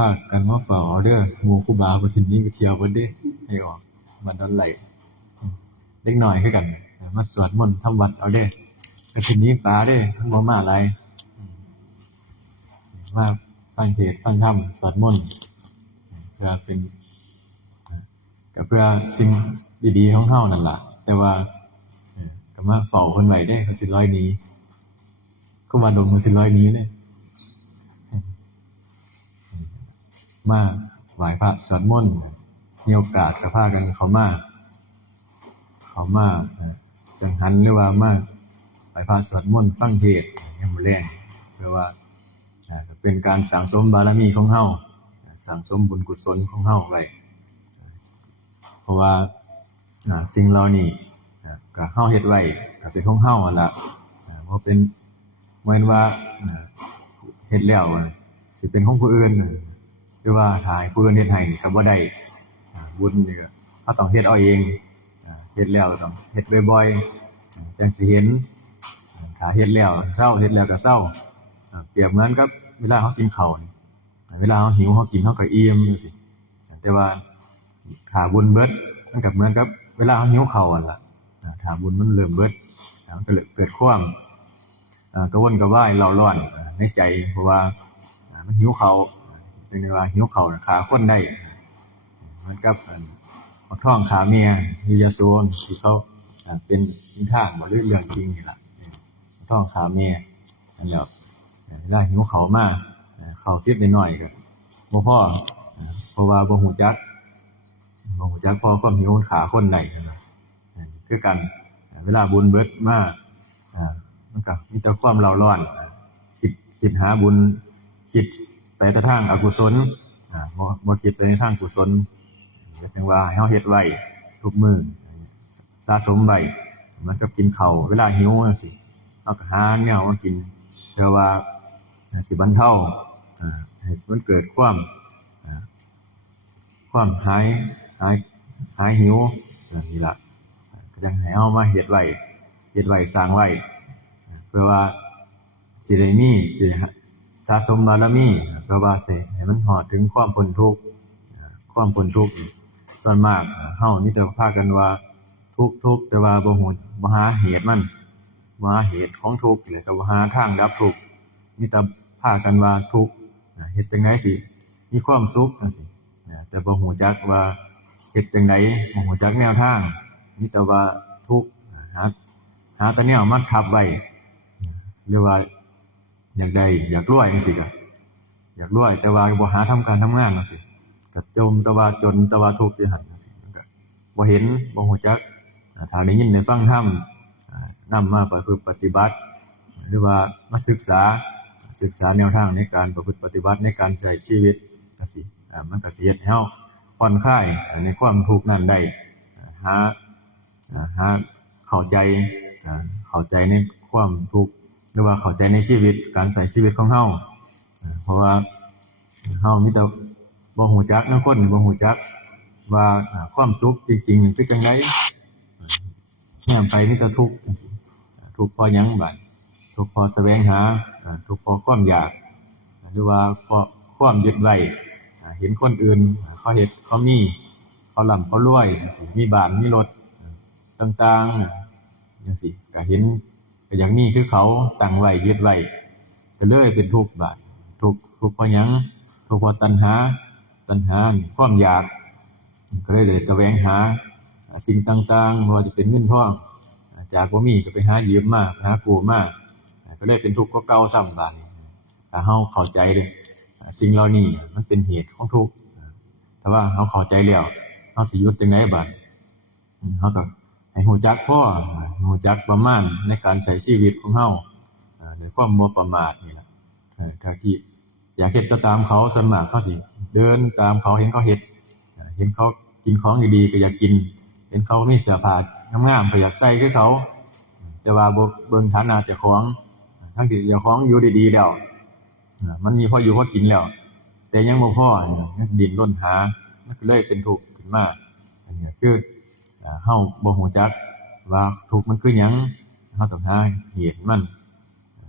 พากันมาเฝ้าเอาเด้อหมู่ครูบาเพิ่นสิหนีไปเที่ยวเบิดเดะให้ออกบ้านดอนไหล่เด็กน้อยคือกันมาสวดมนต์ทำวัดเอาเด้อไปสิหนีป๋าเด้อมันบ่มาหลายมาฟังเทศน์ฟังธรรมสวดมนต์เพื่อเป็นก็เพื่อสิ่งดีๆของเฮานั่นล่ะแต่ว่าก็มาเฝ้าเพิ่นไว้เด้อเพิ่นสิลอยหนีครูบาดงเพิ่นสิลอยหนีเลยมาไหว้พระสวดมนต์มีโอกาสก็พากันเข้ามาจังหันหรือว่ามาไหว้พระสวดมนต์ฟังเทศน์ยามมื้อแลงเพื่อว่าก็เป็นการสั่งสมบารมีของเฮาสั่งสมบุญกุศลของเฮาไว้เพราะว่าสิ่งเหล่านี้ก็เฮาเฮ็ดไว้ก็เป็นของเฮานั่นล่ะบ่เป็นบ่แม่นว่าเฮ็ดแล้วสิเป็นของผู้อื่นหรือว่าถ้าให้ผู้อื่นเฮ็ดให้ก็บ่ได้บุญนี่ก็เฮาต้องเฮ็ดเอาเองเฮ็ดแล้วก็ต้องเฮ็ดบ่อยๆจังสิเห็นถ้าเฮ็ดแล้วเซาเฮ็ดแล้วก็เซาเปรียบเหมือนกับเวลาเฮากินข้าวนี่เวลาเฮาหิวเฮากินเฮาก็อิ่มจังซี่แต่ว่าถ้าบุญเบิดมันก็เหมือนกับเวลาเฮาหิวข้าวนั่นล่ะถ้าบุญมันเริ่มเบิดมันก็เกิดความกระวนกระวายเร่าร้อนในใจเพราะว่ามันหิวข้าวจังได๋ว่าหิวข้าวฆ่าคนได้เหมือนกับบักท้องฆ่าเมียอยู่ยโสที่เขาเป็นนิทานบ่หรือเรื่องจริงนี่ล่ะบักท้องฆ่าเมียนั่นแหละเวลาหิวข้าวมาข้าวติดน้อยๆก็บ่พอเพราะว่าบ่ฮู้จักพอความหิวมันฆ่าคนได้นั่นน่ะคือกันเวลาบุญเบิดมามันก็มีแต่ความเร่าร้อนคิดหาบุญคิดไปแต่ทางอกุศลบ่คิดไปในทางกุศลจังว่าให้เฮาเฮ็ดไว้ทุกมื้อสะสมไว้มันก็กินข้าวเวลาหิวจังซี่เฮาก็หาแนวมากินเพื่อว่าสิบรรเทาให้มันเกิดความหายหิวนี่ล่ะก็จังให้เฮามาเฮ็ดไว้สร้างไว้เพื่อว่าสิได้มีสิสะสมบารมีเพื่อว่าสิให้มันฮอดถึงความพ้นทุกข์ส่วนมากเฮามีแต่พากันว่าทุกข์แต่ว่าบ่หาเหตุมันบ่หาเหตุของทุกข์แล้วก็บ่หาทางดับทุกข์มีแต่พากันว่าทุกข์เฮ็ดจังได๋สิมีความสุขจังซี่แต่บ่ฮู้จักว่าเฮ็ดจังได๋บ่ฮู้จักแนวทางมีแต่ว่าทุกข์หาแต่แนวมาทับไว้หรือว่าอยากได้อยากรวยจังซี่ก็อยากรวยแต่ว่าบ่หาทำการทำงานจังซี่ก็จมแต่ว่าจนแต่ว่าทุกข์อยู่หั่นมันก็บ่เห็นบ่ฮู้จักถ้าได้ยินได้ฟังธรรมนำมาประพฤติปฏิบัติหรือว่ามาศึกษาแนวทางในการประพฤติปฏิบัติในการใช้ชีวิตจังซี่มันก็สิเฮ็ดให้เฮาผ่อนคลายในความทุกข์นั้นได้หาเข้าใจในความทุกข์หรือว่าเข้าใจในชีวิตการใช้ชีวิตของเฮาเพราะว่าเฮามีแต่บ่ฮู้จักนำคนบ่ฮู้จักว่าความสุขจริงๆคือจังได๋แนมไปมีแต่ทุกข์จังซี่ทุกข์เพราะหยังบัดทุกข์เพราะแสวงหาทุกข์เพราะความอยากหรือว่าเพราะความยึดไว้เห็นคนอื่นเขาเฮ็ดเขามีเขาร่ำเขารวยจังซี่มีบ้านมีรถต่างๆจังซี่ก็เห็นก็อยากมีคือเขาตั้งไว้ยึดไว้ก็เลยเป็นทุกข์บาดทุกข์เพราะหยังทุกข์เพราะตัณหาความอยากก็เลยได้แสวงหาสิ่งต่างๆบ่ว่าจะเป็นเงินทองจากบ่มีก็ไปหายืมมาหากู้มาก็เลยเป็นทุกข์กว่าเก่าซ้ำบาดนี้ถ้าเฮาเข้าใจเลยสิ่งเหล่านี้มันเป็นเหตุของทุกข์แต่ว่าเฮาเข้าใจแล้วเฮาสิหยุดจังได๋บาดเฮาก็ให้ฮู้จักพอฮู้จักประมาณในการใช้ชีวิตของเฮาด้วยความบ่ประมาทนี่ล่ะถ้าที่อยากเฮ็ดตามเขาส่วนมากเขาสิเดินตามเขาเห็นเขาเฮ็ดเห็นเขากินของดีๆก็อยากกินเห็นเขามีเสื้อผ้างามๆก็อยากใส่คือเขาแต่ว่าบ่เบิ่งฐานะเจ้าของทั้งที่เจ้าของอยู่ดีๆแล้วมันมีพออยู่พอกินแล้วแต่ยังบ่พอยังดิ้นรนหามันก็เลยเป็นทุกข์ขึ้นมาอันนี้คือเฮาบ่ฮู้จักว่าทุกข์มันคือหยังเฮาต้องหาเหตุมัน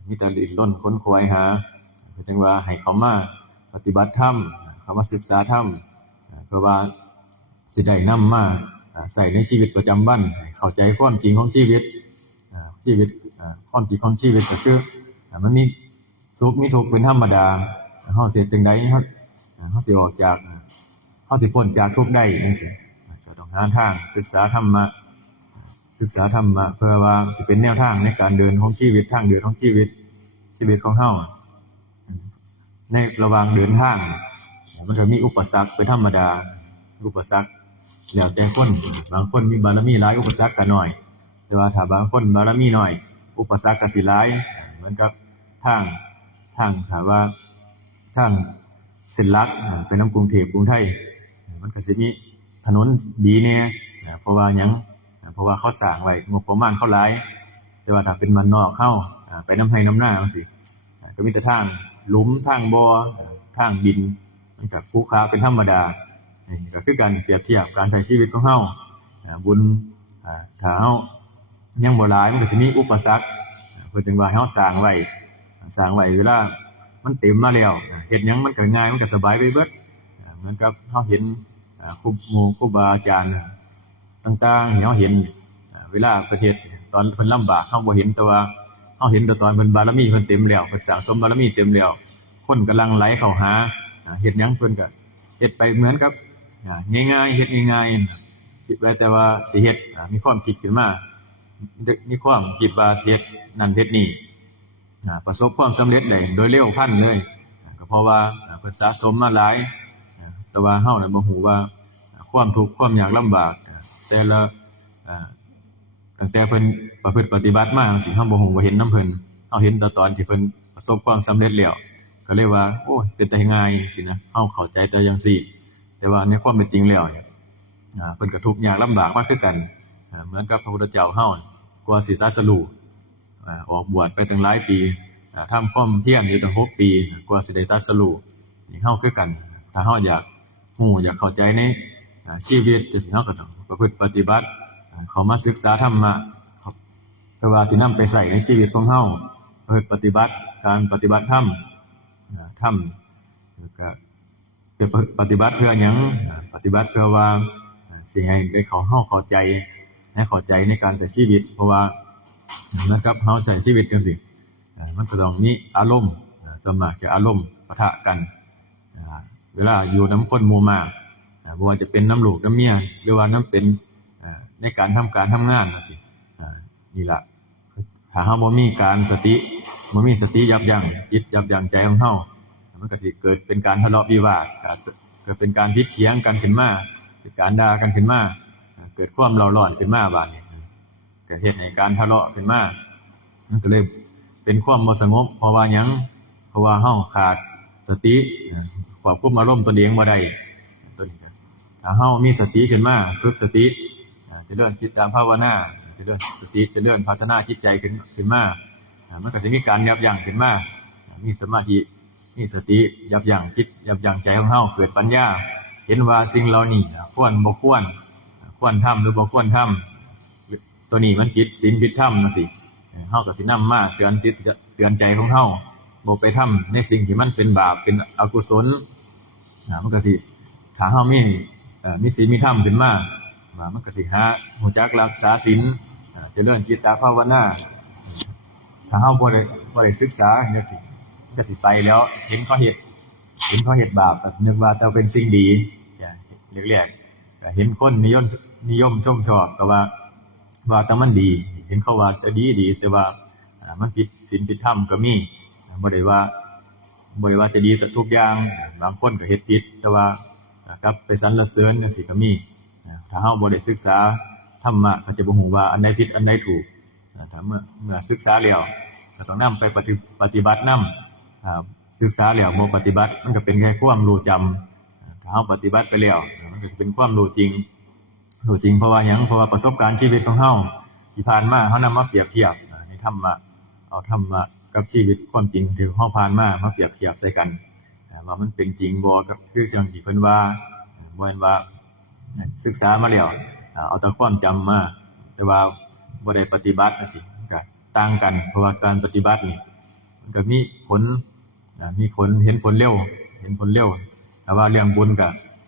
มีแต่ดิ้นรนค้นคว้าหาก็จังว่าให้เขามาปฏิบัติธรรมเข เข้ามาศึกษาธรรมเพราะว่าสิได้นำมาใช้ในชีวิตประจำวันให้เข้าใจความจริงของชีวิตความจริงของชีวิตก็คือมันมีสุขมีทุกข์เป็นธรรมดาเฮาสิเฮ็ดจังได๋เฮาสิออกจากเฮาสิพ้นจากทุกข์ได้จังซี่ก็ต้องหาทางศึกษาธรรมะเพื่อว่าสิเป็นแนวทางในการเดินของชีวิตทางเดินของชีวิตของเฮาในระหว่างเดินทางมันก็มีอุปสรรคเป็นธรรมดาอุปสรรคแล้วแต่คนบางคนมีบารมีหลายอุปสรรคก็น้อยแต่ว่าถ้าบางคนบารมีน้อยอุปสรรคก็สิหลายเหมือนกับทางถ้าว่าทางเส้นหลักไปนำกรุงเทพกรุงไทยมันก็สิมีถนนดีแน่เพราะว่าหยังเพราะว่าเขาสร้างไว้งบประมาณเขาหลายแต่ว่าถ้าเป็นบ้านนอกเฮาไปนำไร่นำนาจังซี่ก็มีแต่ทางหลุมทางบ่อทางดินมันก็ขรุขระเป็นธรรมดาก็คือการเปรียบเทียบการใช้ชีวิตของเฮาบุญถ้าเฮายังบ่หลายมันก็สิมีอุปสรรคเพิ่นจึงว่าให้เฮาสร้างไว้เวลามันเต็มมาแล้วเฮ็ดหยังมันก็ง่ายมันก็สบายไปเบิดเหมือนกับเฮาเห็นครูบาอาจารย์ต่างๆที่เฮาเห็นเวลาประเทศตอนเพิ่นลำบากเฮาบ่เห็นแต่ว่าเฮาเห็นแต่ตอนเพิ่นบารมีเพิ่นเต็มแล้วเพิ่นสร้างสมบารมีเต็มแล้วคนกำลังไหลเข้าหาเฮ็ดหยังเพิ่นก็เฮ็ดไปเหมือนกับง่ายๆเฮ็ดง่ายๆคิดไว้แต่ว่าสิเฮ็ดมีความคิดขึ้นมามีความคิดว่าสิเฮ็ดนั่นเฮ็ดนี่ประสบความสำเร็จได้โดยเร็วพลันเลยก็เพราะว่าเพิ่นสะสมมาหลายแต่ว่าเฮาน่ะบ่ฮู้ว่าความทุกข์ความยากลำบากแต่ละตั้งแต่เพิ่นประพฤติปฏิบัติมาจังซี่เฮาบ่ฮู้บ่เห็นนำเพิ่นเฮาเห็นแต่ตอนที่เพิ่นประสบความสำเร็จแล้วก็เลยว่าโอ้ยเป็นตาง่ายสินะเฮาเข้าใจแต่จังซี่แต่ว่าในความเป็นจริงแล้วเนี่ยเพิ่นก็ทุกข์ยากลำบากมาคือกันเหมือนกับพระพุทธเจ้าเฮากว่าสิตรัสรู้ออกบวชไปตั้งหลายปีทำความเพียรอยู่ตั้ง6ปีกว่าสิได้ตรัสรู้นี่เฮาคือกันถ้าเฮาอยากฮู้อยากเข้าใจในชีวิตจังซี่เฮาก็ต้องประพฤติปฏิบัติเข้ามาศึกษาธรรมะเพื่อว่าสินำไปใช้ในชีวิตของเฮาประพฤติปฏิบัติการปฏิบัติธรรมก็จะปฏิบัติเพื่อหยังปฏิบัติเพื่อว่าสิให้ได้เข้าใจให้เข้าใจในการใช้ชีวิตเพราะว่านะครับเฮาใช้ชีวิตจังซี่มันก็ต้องมีอารมณ์สมากจะอารมณ์ปะทะกันเวลาอยู่นำคนหมู่มากบ่ว่าจะเป็นน้ำลูกน้ำเมียหรือว่าน้ำเป็นในการทำงานจังซี่นี่ล่ะถ้าเฮาบ่มีการสติบ่มีสติยับยั้งจิตยับยั้งใจของเฮามันก็สิเกิดเป็นการทะเลาะวิวาทเกิดเป็นการผิดเถียงกันขึ้นมาเกิดการด่ากันขึ้นมาเกิดความเร่าร้อนขึ้นมาบาดนี้ก็เฮ็ดให้การทะเลาะขึ้นมามันก็เลยเป็นความบ่สงบเพราะว่าหยังเพราะว่าเฮาขาดสติควบคุมอารมณ์ตัวเองบ่ได้ตัวนี้ถ้าเฮามีสติขึ้นมาฝึกสติเจริญจิตตภาวนาเจริญสติเจริญพัฒนาจิตใจขึ้นมามันก็สิมีการยับยั้งขึ้นมามีสมาธิมีสติยับยั้งจิตยับยั้งใจของเฮาเกิดปัญญาเห็นว่าสิ่งเหล่านี้ควรบ่ควรทำหรือบ่ควรทำตัวนี้มันผิดศีลผิดธรรมจังซี่เฮาก็สินำมาเตือนใจของเฮาบ่ไปทำในสิ่งที่มันเป็นบาปเป็นอกุศลมันก็สิถ้าเฮามีศีลมีธรรมขึ้นมามันก็สิหารู้จักรักษาศีลเจริญจิตตภาวนาถ้าเฮาบ่ได้ศึกษาจังซี่มันก็สิไปแล้วเห็นเขาเฮ็ดบาปก็นึกว่าแต่เป็นสิ่งดีแรกๆก็เห็นคนนิยมชมชอบก็ว่าแต่มันดีเห็นเขาว่าจะดีแต่ว่ามันผิดศีลผิดธรรมก็มีบ่ได้ว่าจะดีทุกอย่างบางคนก็เฮ็ดผิดแต่ว่ากลับไปสรรเสริญจังซี่ก็มีถ้าเฮาบ่ได้ศึกษาธรรมะก็จะบ่ฮู้ว่าอันใดผิดอันใดถูกถ้าเมื่อศึกษาแล้วก็ต้องนำไปปฏิบัตินำศึกษาแล้วบ่ปฏิบัติมันก็เป็นแค่ความรู้จำถ้าเฮาปฏิบัติไปแล้วมันก็สิเป็นความรู้จริงเพราะว่าหยังเพราะว่าประสบการณ์ชีวิตของเฮาที่ผ่านมาเฮานำมาเปรียบเทียบในธรรมะเอาธรรมะกับชีวิตความจริงที่เฮาผ่านมาเปรียบเทียบใส่กันว่ามันเป็นจริงบ่กับคือจังที่เพิ่นว่าบ่แม่นว่าศึกษามาแล้วเอาแต่ความจำมาแต่ว่าบ่ได้ปฏิบัติจังซี่ก็ต่างกันเพราะว่าการปฏิบัตินี่มันก็มีผลเห็นผลเร็ว แต่ว่าเรื่องบุญก็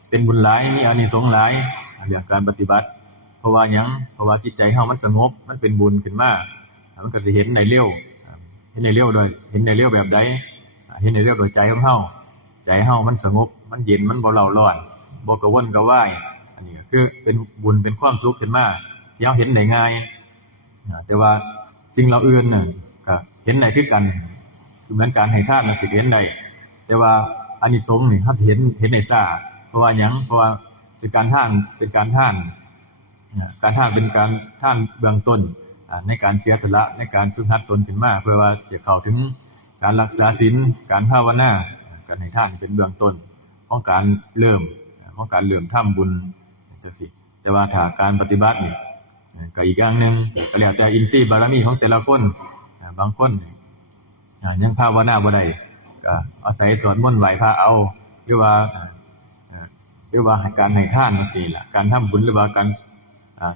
เป็นบุญหลายมีอานิสงส์หลายเรื่องการปฏิบัติเพราะว่าหยังเพราะว่าจิตใจเฮามันสงบมันเป็นบุญขึ้นมามันก็สิเห็นได้เร็วเห็นได้เร็วโดยเห็นได้เร็วแบบใดเห็นได้เร็วโดยใจของเฮาใจเฮามันสงบมันเย็นมันบ่เร่าร้อนบ่กระวนกระวายอันนี้ก็คือเป็นบุญเป็นความสุขขึ้นมาที่เฮาเห็นได้ง่ายแต่ว่าสิ่งเหล่าอื่นน่ะก็เห็นได้คือกันคือเหมือนการให้ทานน่ะสิเห็นได้แต่ว่าอานิสงส์นี่เฮาสิเห็นได้ช้าเพราะว่าหยังเพราะว่าเป็นการทานการทานเป็นการทานเบื้องต้นในการเสียสละในการฝึกหัดตนขึ้นมาเพื่อว่าจะเข้าถึงการรักษาศีลการภาวนาการให้ทานเป็นเบื้องต้นของการเริ่มทำบุญจังซี่แต่ว่าถ้าการปฏิบัตินี่ก็อีกอย่างนึงก็แล้วแต่อินทรีย์บารมีของแต่ละคนบางคนยังภาวนาบ่ได้ก็อาศัยสวดมนต์ไหว้พระเอาหรือว่าการให้ทานจังซี่ล่ะการทำบุญหรือว่าการ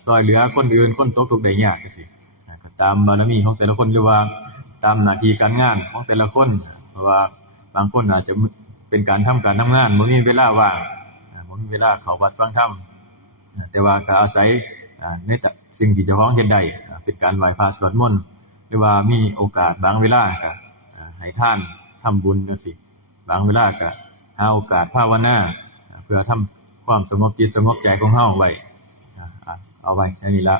ช่วยเหลือคนอื่นคนตกทุกข์ได้ยากจังซี่ก็ตามบารมีของแต่ละคนหรือว่าตามหน้าที่การงานของแต่ละคนเพราะว่าบางคนอาจจะเป็นการทำงานบ่มีเวลาว่างบ่มีเวลาเข้าวัดฟังธรรมแต่ว่าก็อาศัยในสิ่งที่เจ้าของเฮ็ดได้เป็นการไหว้พระสวดมนต์หรือว่ามีโอกาสบางเวลาก็ให้ทานทำบุญจังซี่บางเวลาก็หาโอกาสภาวนาเพื่อทำความสงบจิตสงบใจของเฮาไว้เอาไว้แค่นี้ละ